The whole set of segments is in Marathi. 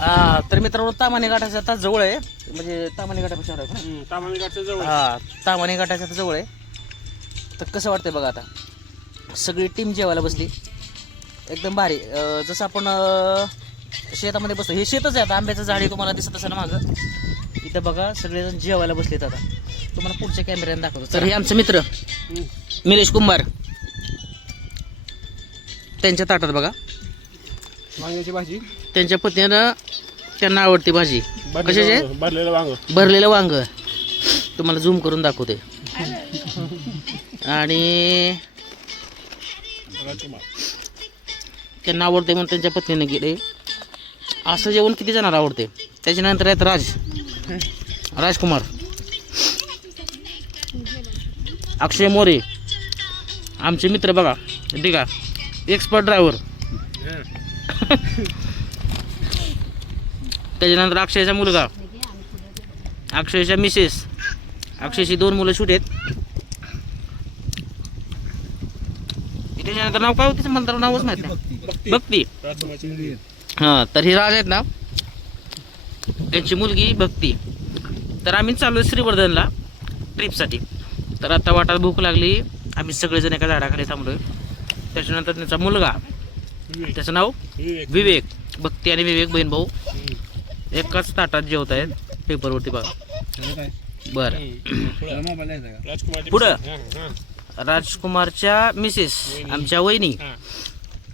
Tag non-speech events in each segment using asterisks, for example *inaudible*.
हा तर मित्रांनो तामाने घाटाच्या आता जवळ आहे. म्हणजे तामाने घाटापेक्षा आहे? हम्म, तामणी घाटच्या जवळ. हा तामाने घाटाच्या आता जवळ आहे. तर कसं वाटतंय बघा आता? सगळी टीम जेवायला बसली. एकदम भारी. अं, जसं आपण अं, शेतामध्ये बसतो. हे शेतच आहे आता. आंब्याचं झाड आहे तुम्हाला दिसत असेल ना मागं. इथं बघा सगळेजण जेवायला बसलेत आता. तुम्हाला पुढच्या कॅमेऱ्याने दाखवतो. तर हे आमचे मित्र हम्म. निलेश कुंभार. त्यांच्या ताटात बघा. वांग्याची भाजी? त्यांच्या पत्नीनं त्यांना आवडती भाजी. कशाची? आहे? भरलेलं वांग. भरलेलं वांग. तुम्हाला झूम करून दाखवते. आणि त्यांना आवडते म्हणून त्यांच्या पत्नीने गेले असं जेवण किती जणांना आवडते? त्याच्यानंतर आहेत राज. राजकुमार. अक्षय मोरे. आमचे मित्र बघा. ठीक आहे. एक्सपर्ट ड्रायव्हर *laughs* त्याच्यानंतर अक्षयचा मुलगा. अक्षयच्या मिसेस अक्षयची दोन मुलं छोटी आहेत. त्याच्यानंतर नाव काय होतं? मला तर नावच माहीत भक्ती. हां तर ही राज आहेत ना त्यांची मुलगी भक्ती. तर आम्ही चाललो श्रीवर्धनला ट्रिपसाठी. तर आता वाटात भूक लागली. आम्ही सगळेजण एका झाडाखाली थांबलोय. त्याच्यानंतर त्यांचा मुलगा. त्याचं नाव? विवेक. विवेक. भक्ती आणि विवेक बहीण भाऊ. एकाच ताटात जेवत आहेत पेपरवरती बघा. बरं. पुढं. हा, हा. राजकुमारच्या मिसेस आमच्या वहिनी.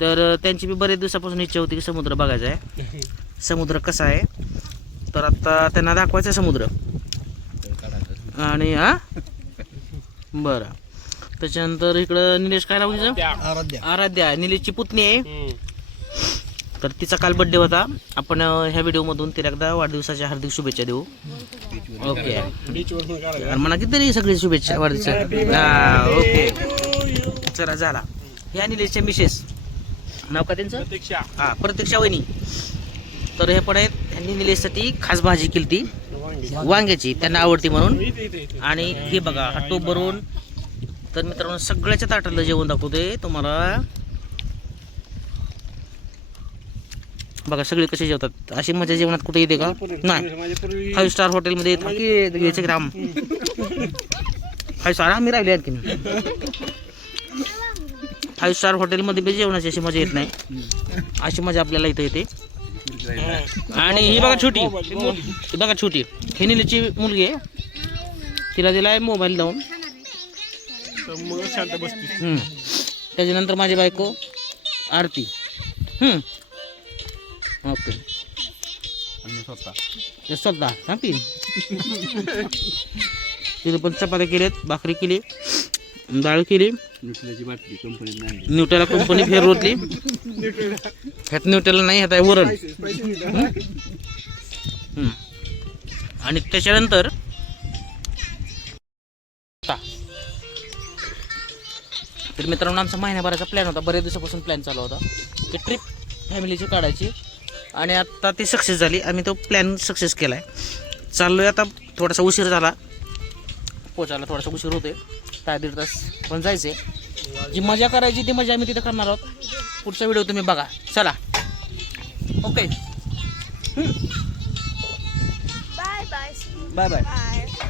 तर त्यांची बी बरेच दिवसापासून इच्छा होती की समुद्र बघायचा आहे. *laughs* समुद्र कसा आहे? तर आता त्यांना दाखवायचा आहे समुद्र. आणि हा? बरं. त्याच्यानंतर इकडं निलेश काय नाव तिचं? त्या. आराध्या. निलेशची पुतणी आहे. तर तिचा काल बड्डे होता. आपण ह्या व्हिडिओमधून तिला एकदा वाढदिवसाच्या हार्दिक शुभेच्छा देऊ. ओके म्हणा किती सगळी शुभेच्छा वाढदिवसा हा ओके चला झाला. ह्या निलेशच्या मिसेस नाव का त्यांचं? प्रतीक्षा. हा प्रत्यक्षा वहिनी. तर हे पण आहेत. त्यांनी निलेशसाठी खास भाजी केली ती वांगी. वांग्याची त्यांना आवडती म्हणून. आणि हे बघा हा टोप भरून तर मित्रांनो सगळ्याच्या ताटातलं जेवण दाखवते तुम्हाला. बघा सगळे कसे जेवतात. अशी मजा जेवणात कुठे येते का? नाही. फाईव्ह स्टार हॉटेलमध्ये येतात की घ्यायचं ग्राम. फाईव्ह स्टार आम्ही राहिले आणखी फाईव्ह स्टार हॉटेलमध्ये बी जेवणाची अशी मजा येत नाही. अशी मजा आपल्याला इथं येते. आणि ही बघा छोटी. बघा छोटी. ही निलीची मुलगी आहे. तिला दिलाय मोबाईल लावून. तर मग शांत बसते हम्म. त्याच्यानंतर माझी बायको आरती हम्म. ओके ते स्वतः हा पी तिथे पण चपात्या केल्यात भाकरी केली डाळ केली न्यूटेला कंपनी फेर होतली ह्यात न्यूटेला नाही ह्यात आहे वरण हम्म. आणि त्याच्यानंतर. तर मित्रांनो आमचा महिन्याभराचा प्लॅन होता. बरेच दिवसापासून प्लॅन चालू होता. की ट्रिप फॅमिलीची काढायची. आणि आता ती सक्सेस झाली. आम्ही तो प्लॅन सक्सेस केला आहे चाललो आहे आता थोडासा उशीर झाला. पोचायला थोडासा उशीर होते तास दीड तास पण जायचे जी मजा करायची ती मजा आम्ही तिथे करणार आहोत. पुढचा व्हिडिओ तुम्ही बघा. चला. Okay bye. Bye bye Bye.